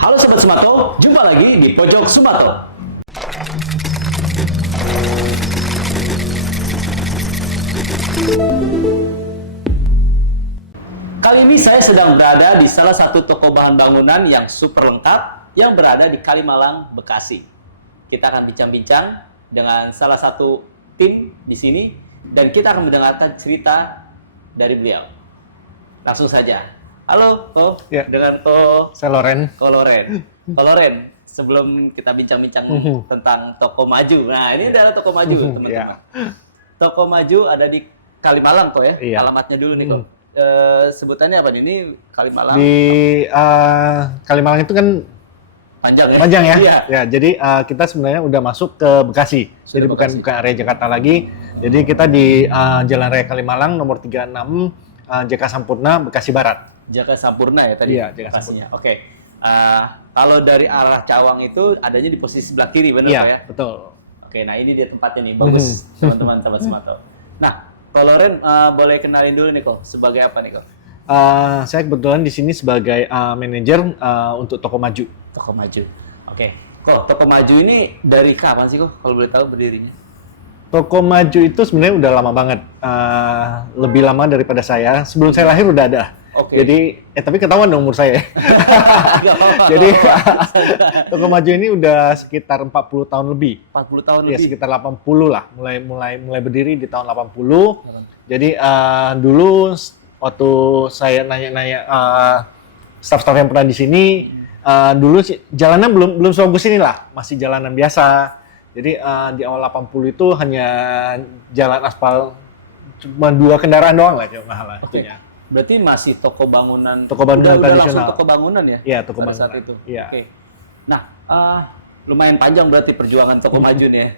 Halo Sobat Sumato, jumpa lagi di Pojok Sumato. Kali ini saya sedang berada di salah satu toko bahan bangunan yang super lengkap yang berada di Kalimalang, Bekasi. Kita akan bincang-bincang dengan salah satu tim di sini dan kita akan mendengarkan cerita dari beliau. Langsung saja. Halo, Ko. Ya. Dengan Ko. Saya Loren. Ko Loren. Ko Loren, sebelum kita bincang-bincang tentang toko maju. Nah, ini adalah toko maju, teman-teman. Ya. Toko maju ada di Kalimalang, Ko ya. Iya. Alamatnya dulu nih, Ko. Sebutannya apa nih? Ini Kalimalang. Di Kalimalang itu kan Panjang ya? panjang ya. Iya. Ya, jadi kita sebenarnya udah masuk ke Bekasi. Sudah Jadi Bekasi. bukan area Jakarta lagi. Jadi kita di Jalan Raya Kalimalang nomor 36 JK Sampurna, Bekasi Barat. Jaka Sampurna ya tadi Iya, Jaka lokasinya. Oke. Kalau dari arah Cawang itu adanya di posisi sebelah kiri, benar Iya, Pak ya? betul. Oke, nah ini dia tempatnya nih, bagus teman-teman Sobat Sumato. Nah, Ko Loren boleh kenalin dulu nih Ko, sebagai apa nih Ko? Saya kebetulan di sini sebagai manajer untuk toko maju. Toko Maju. Oke, Ko, Toko Maju ini dari kapan sih Ko, kalau boleh tahu berdirinya? Toko maju itu sebenarnya udah lama banget. Lebih lama daripada saya. Sebelum saya lahir udah ada. Oke. Jadi, tapi ketahuan dong umur saya. Nggak apa-apa. Jadi toko maju ini udah sekitar 40 tahun lebih. 40 tahun Ya lebih. sekitar 80 lah. Mulai berdiri di tahun 80. Jadi dulu waktu saya nanya-nanya staff-staff yang pernah di sini, dulu sih jalanan belum sebagus ini lah, masih jalanan biasa. Jadi di awal 80 itu hanya jalan aspal cuma 2 kendaraan doang lah malah Oke. itunya. Berarti masih toko bangunan. Toko bangunan udah langsung tradisional. toko bangunan ya? Iya, toko pada saat bangunan. itu. Iya. Oke. Nah, lumayan panjang berarti perjuangan toko maju nih ya.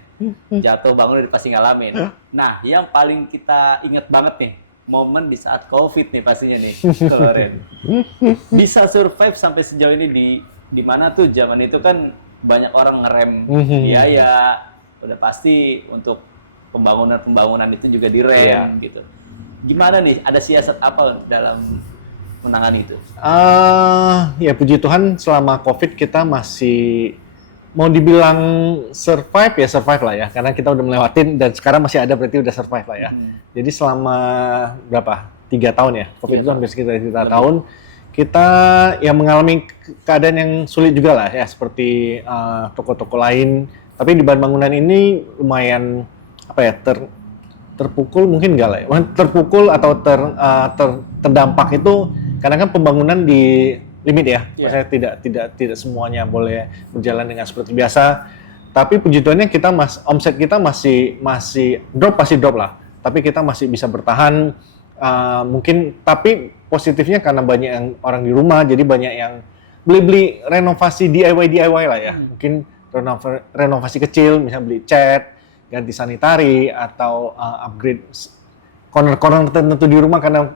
Jatuh bangun udah pasti ngalamin. Nah, yang paling kita inget banget nih, momen di saat COVID nih pastinya nih, Ko Loren. Bisa survive sampai sejauh ini di mana tuh zaman itu kan banyak orang ngerem biaya, udah pasti untuk pembangunan itu juga direm Iya. gitu. Gimana nih? Ada siasat apa dalam menangani itu? Ya puji Tuhan selama COVID kita masih mau dibilang survive lah ya, karena kita udah melewatin dan sekarang masih ada berarti udah survive lah ya. Jadi selama berapa? 3 tahun ya, COVID itu hampir sekitar 3 tahun. Kita yang mengalami keadaan yang sulit juga lah ya, seperti toko-toko lain. Tapi di bahan bangunan ini lumayan apa ya, terpukul mungkin enggak lah ya. Terpukul atau terdampak itu karena kan pembangunan di limit ya. Maksudnya tidak semuanya boleh berjalan dengan seperti biasa. Tapi puji Tuhannya kita omset kita masih pasti drop lah. Tapi kita masih bisa bertahan mungkin, tapi positifnya karena banyak yang orang di rumah, jadi banyak yang beli renovasi DIY lah ya. Mungkin renovasi kecil, misalnya beli cat, ganti sanitari atau upgrade corner-corner tertentu di rumah karena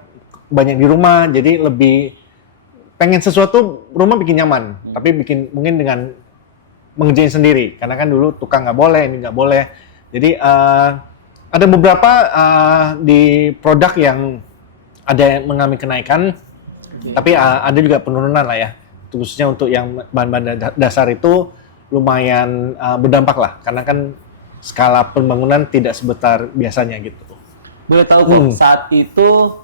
banyak di rumah, jadi lebih pengen sesuatu rumah bikin nyaman, tapi bikin mungkin dengan mengerjain sendiri, karena kan dulu tukang nggak boleh, ini nggak boleh. Jadi ada beberapa di produk yang ada yang mengalami kenaikan, tapi ada juga penurunan lah ya, khususnya untuk yang bahan-bahan dasar itu lumayan berdampak lah, karena kan skala pembangunan tidak sebesar biasanya gitu. Boleh tahu kok saat itu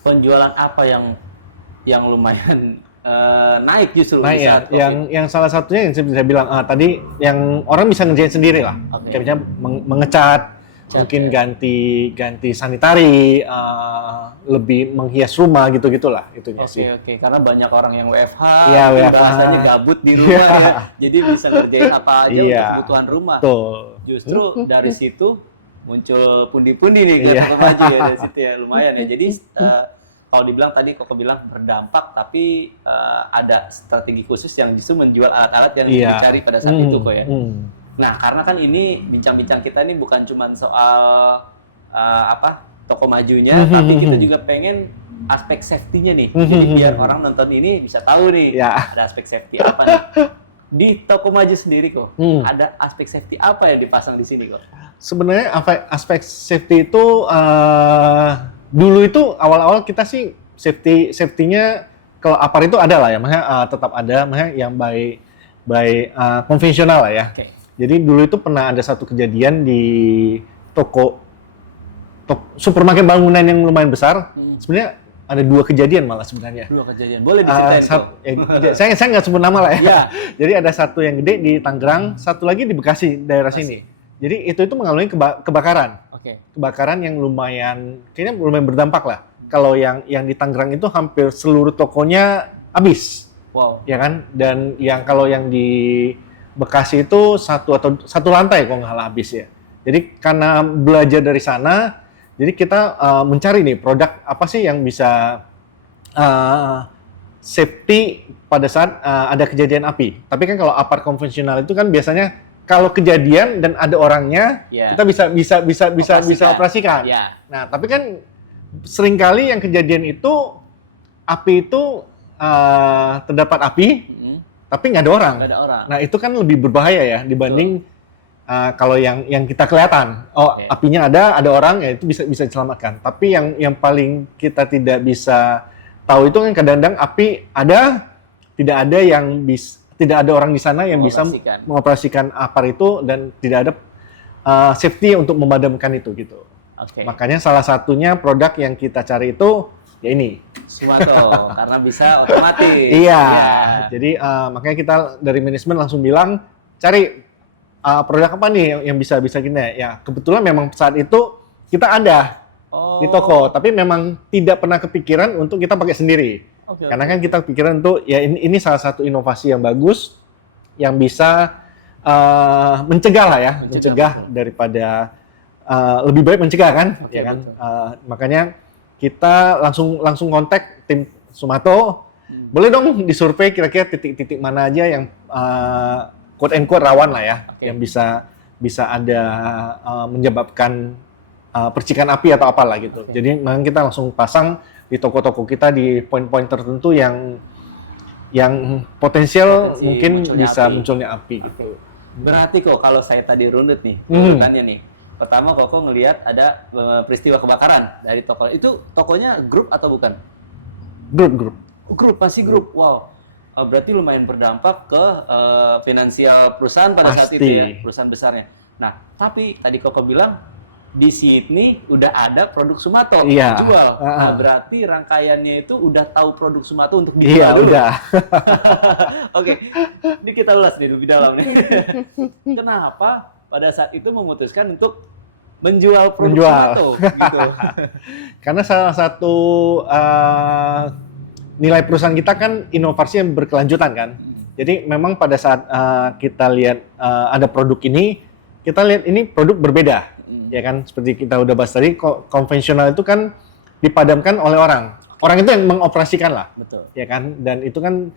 penjualan apa yang lumayan naik justru Nah di ya, saat COVID? yang salah satunya yang saya bilang tadi, yang orang bisa ngerjain sendiri lah. Oke. Kayak misalnya mengecat, mungkin ganti sanitari, lebih menghias rumah gitu-gitulah itunya sih. Oke, karena banyak orang yang WFH, Iya, WFH. bahasanya gabut di rumah Iya. ya. Jadi bisa ngerjain apa aja Iya. untuk kebutuhan rumah. Betul. Justru dari situ muncul pundi-pundi nih ke Iya. Toko Maju ya dari situ ya, lumayan ya. Jadi kalau dibilang tadi Koko bilang berdampak, tapi ada strategi khusus yang justru menjual alat-alat yang Iya. dicari pada saat itu kok ya. Nah, karena kan ini bincang-bincang kita ini bukan cuma soal toko majunya, tapi kita juga pengen aspek safety-nya nih. Jadi biar orang nonton ini bisa tahu nih, Ya. ada aspek safety apa nih. Di toko maju sendiri kok, ada aspek safety apa yang dipasang di sini kok? Sebenarnya aspek safety itu dulu itu awal-awal kita sih safety-nya kalau Apar itu ada lah ya, maksudnya tetap ada, maksudnya yang konvensional lah ya. Oke. Jadi dulu itu pernah ada satu kejadian di toko supermarket bangunan yang lumayan besar. Sebenarnya ada 2 kejadian malah sebenarnya. 2 kejadian. Boleh diceritain kok. Saya nggak sebut nama lah ya. Iya. Jadi ada satu yang gede di Tangerang, satu lagi di Bekasi daerah sini. Jadi itu mengalami kebakaran. Oke. Kebakaran yang kayaknya lumayan berdampak lah. Kalau yang di Tangerang itu hampir seluruh tokonya habis. Wow. Ya kan? Dan kalau yang di Bekasi itu satu lantai kok nggak habis ya. Jadi karena belajar dari sana, jadi kita mencari nih produk apa sih yang bisa safety pada saat ada kejadian api. Tapi kan kalau apart konvensional itu kan biasanya kalau kejadian dan ada orangnya, kita bisa operasikan. Yeah. Nah, tapi kan seringkali yang kejadian itu api itu terdapat api, tapi nggak ada orang. Nggak ada orang. Nah, itu kan lebih berbahaya ya dibanding kalau yang kita kelihatan. Oh, apinya ada orang, ya itu bisa diselamatkan. Tapi yang paling kita tidak bisa tahu itu kan kadang-kadang api ada, tidak ada orang di sana yang bisa mengoperasikan apar itu dan tidak ada safety untuk memadamkan itu gitu. Okay. Makanya salah satunya produk yang kita cari itu ya ini. Sumato, karena bisa otomatis. Iya. Jadi makanya kita dari manajemen langsung bilang cari produk apa nih yang bisa kita. Ya kebetulan memang saat itu kita ada di toko, tapi memang tidak pernah kepikiran untuk kita pakai sendiri. Karena kan kita pikiran untuk ya ini salah satu inovasi yang bagus yang bisa mencegah lah ya, mencegah daripada lebih baik mencegah kan, ya kan. Makanya kita langsung kontak tim Sumato, boleh dong disurvei kira-kira titik-titik mana aja yang quote and quote rawan lah ya, yang bisa ada menyebabkan percikan api atau apalah gitu. Jadi memang kita langsung pasang di toko-toko kita di poin-poin tertentu yang potensial mungkin bisa munculnya api gitu. Berarti kok kalau saya tadi runut nih, urutannya nih. Pertama Koko ngelihat ada peristiwa kebakaran dari toko. Itu tokonya grup atau bukan? Grup. Grup, masih grup. Wow. Berarti lumayan berdampak ke finansial perusahaan pada saat itu ya, perusahaan besarnya. Nah, tapi tadi Koko bilang di Sydney udah ada produk Sumato jual. Nah, berarti rangkaiannya itu udah tahu produk Sumato untuk dijual dulu. Udah. Oke. Ini kita ulas nih lebih dalam nih. Kenapa pada saat itu memutuskan untuk menjual produk Sumato gitu? Karena salah satu nilai perusahaan kita kan inovasi yang berkelanjutan kan. Jadi memang pada saat kita lihat ada produk ini, kita lihat ini produk berbeda. Ya kan, seperti kita udah bahas tadi, konvensional itu kan dipadamkan oleh orang. Orang itu yang mengoperasikan lah. Betul. Ya kan, dan itu kan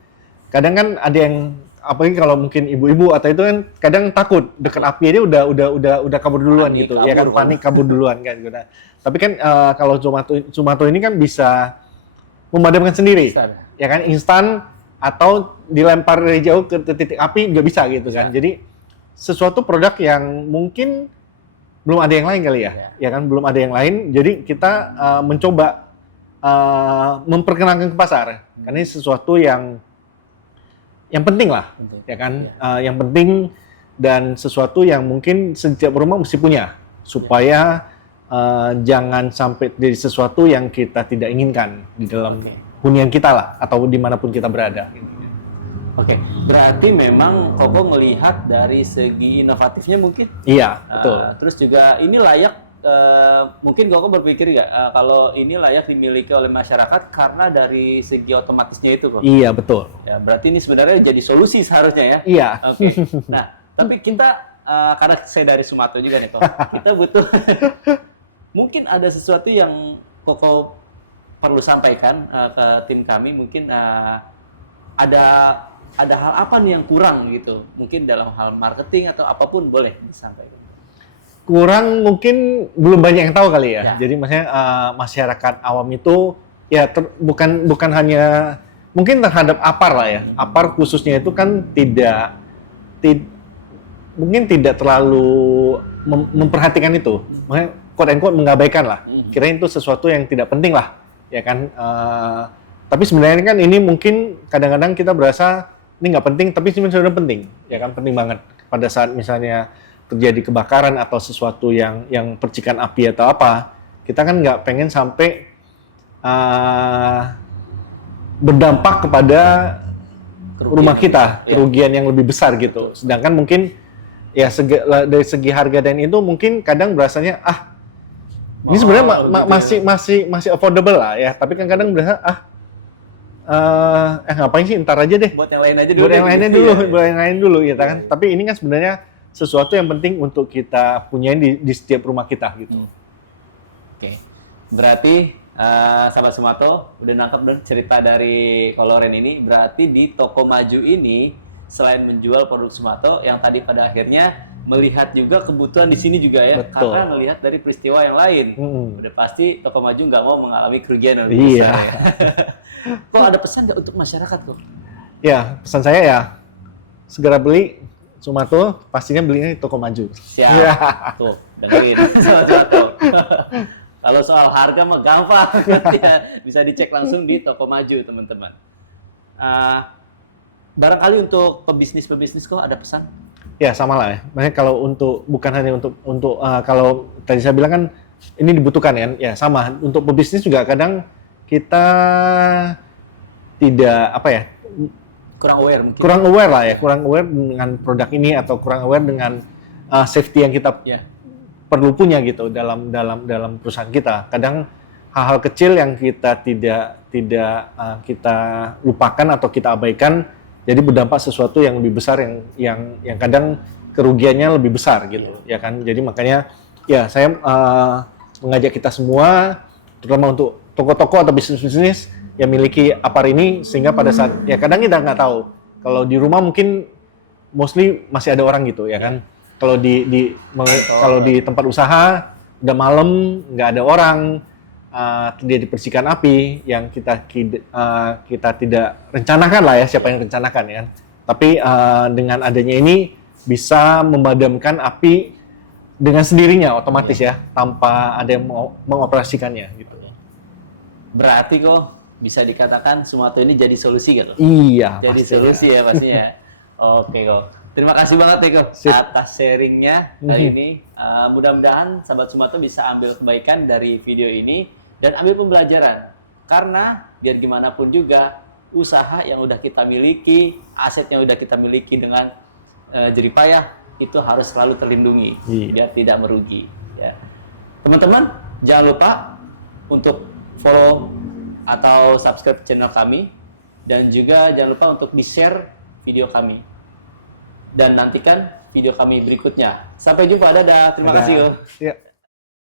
kadang kan ada yang apalagi kalau mungkin ibu-ibu atau itu kan kadang takut dekat api aja udah kabur duluan panik, gitu. Ya kan, panik kabur duluan kan gitu. Nah, tapi kan kalau Sumato ini kan bisa memadamkan sendiri. Ya kan, instan atau dilempar dari jauh ke titik api juga bisa gitu kan. Jadi sesuatu produk yang mungkin belum ada yang lain kali ya, ya kan, belum ada yang lain. Jadi kita mencoba memperkenalkan ke pasar, karena ini sesuatu yang penting lah, ya kan, yang penting dan sesuatu yang mungkin setiap rumah mesti punya, supaya jangan sampai jadi sesuatu yang kita tidak inginkan di dalam hunian kita lah, atau dimanapun kita berada. Oke, berarti memang Koko melihat dari segi inovatifnya mungkin? Iya, betul. Terus juga ini layak, mungkin Koko berpikir nggak kalau ini layak dimiliki oleh masyarakat karena dari segi otomatisnya itu, Koko? Iya, betul. Ya, berarti ini sebenarnya jadi solusi seharusnya ya? Iya. Oke. Nah, tapi kita, karena saya dari Sumato juga nih, Koko, kita butuh, mungkin ada sesuatu yang Koko perlu sampaikan ke tim kami, mungkin ada hal apa nih yang kurang gitu, mungkin dalam hal marketing atau apapun boleh disampaikan. Kurang mungkin belum banyak yang tahu kali ya. Jadi maksudnya masyarakat awam itu ya bukan hanya mungkin terhadap apar lah ya. Apar khususnya itu kan mungkin tidak terlalu memperhatikan itu. Makanya quote and quote mengabaikan lah. Kirain itu sesuatu yang tidak penting lah, ya kan. Tapi sebenarnya kan ini mungkin kadang-kadang kita berasa ini nggak penting, tapi sebenarnya penting, ya kan penting banget pada saat misalnya terjadi kebakaran atau sesuatu yang percikan api atau apa, kita kan nggak pengen sampai berdampak kepada rumah kita, kerugian yang lebih besar gitu. Sedangkan mungkin ya dari segi harga dan itu mungkin kadang berasanya ini sebenarnya masih affordable lah ya, tapi kan kadang berasa ngapain sih, ntar aja deh. Buat yang lain aja dulu. Buat yang lainnya dulu, buat yang lain dulu ya kan. Tapi ini kan sebenarnya sesuatu yang penting untuk kita punya di setiap rumah kita gitu. Oke. Berarti sahabat Sumato udah nangkep dong cerita dari Koloren ini. Berarti di toko maju ini selain menjual produk Sumato, yang tadi pada akhirnya melihat juga kebutuhan di sini juga ya. Betul. Karena melihat dari peristiwa yang lain. Udah pasti toko maju nggak mau mengalami kerugian yang lebih besar ya. Kok ada pesan nggak untuk masyarakat kok? Ya, pesan saya ya segera beli Sumato, pastinya belinya di toko maju. Siap. Ya. Tuh, dengerin sahabat Sumato. Kalau soal harga mah gampang, ya, bisa dicek langsung di toko maju teman-teman. Barangkali untuk pebisnis kok ada pesan? Ya sama lah ya. Makanya kalau bukan hanya untuk kalau tadi saya bilang kan ini dibutuhkan kan, ya sama. Untuk pebisnis juga kadang kita tidak kurang aware lah ya, kurang aware dengan produk ini atau kurang aware dengan safety yang kita perlu punya gitu dalam perusahaan kita. Kadang hal-hal kecil yang kita tidak kita lupakan atau kita abaikan, jadi berdampak sesuatu yang lebih besar yang kadang kerugiannya lebih besar gitu ya kan. Jadi makanya ya saya mengajak kita semua, terutama untuk toko-toko atau bisnis-bisnis yang miliki Apar ini, sehingga pada saat ya kadang kita nggak tahu kalau di rumah mungkin mostly masih ada orang gitu ya kan. Kalau kalau di tempat usaha udah malam nggak ada orang, terjadi percikan api yang kita tidak rencanakan lah ya, siapa yang rencanakan ya kan. Tapi dengan adanya ini bisa memadamkan api dengan sendirinya otomatis ya, tanpa ada yang mengoperasikannya gitu. Berarti kok bisa dikatakan Sumato ini jadi solusi gitu? Iya, jadi pastinya. solusi ya pastinya. Oke kok. Terima kasih banget ya kok atas sharingnya kali ini. Mudah-mudahan sahabat Sumato bisa ambil kebaikan dari video ini dan ambil pembelajaran. Karena biar gimana pun juga usaha yang udah kita miliki, aset yang udah kita miliki dengan jeripayah itu harus selalu terlindungi biar tidak merugi. Ya. Teman-teman jangan lupa untuk follow atau subscribe channel kami, dan juga jangan lupa untuk di-share video kami, dan nantikan video kami berikutnya. Sampai jumpa, dadah, terima kasih. Ya.